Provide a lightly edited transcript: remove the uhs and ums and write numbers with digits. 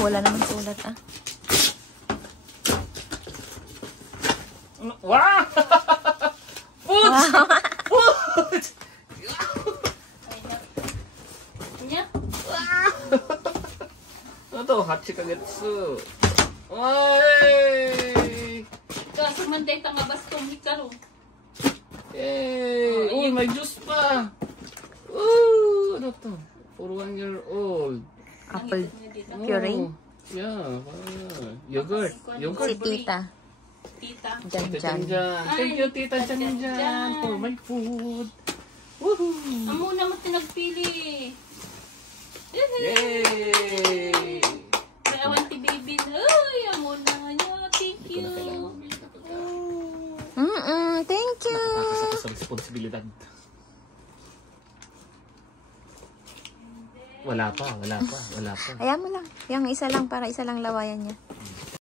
wala naman sulat ah. Wow! Food! Food! Ano to? Hachikagetsu. Ay! Kasi manday tanga bastong hikaro. Yay! Uy, may juice pa! Ooh! Ano to? For 1 year old. Apple puree. Yeah. Yogurt. Yogurt. Si tita. Tita. Jan Tita Jan. Jan. Thank you, Tita Jan Jan, for my food. Woohoo! Amo na mo tinagpili. Yay! Awan ti baby. Ay, amo na nga. Thank you. Thank you. Nakakasakit sa responsibilidad. Wala pa. Ayan mo lang. Yung isa lang para isa lang lawayan niya.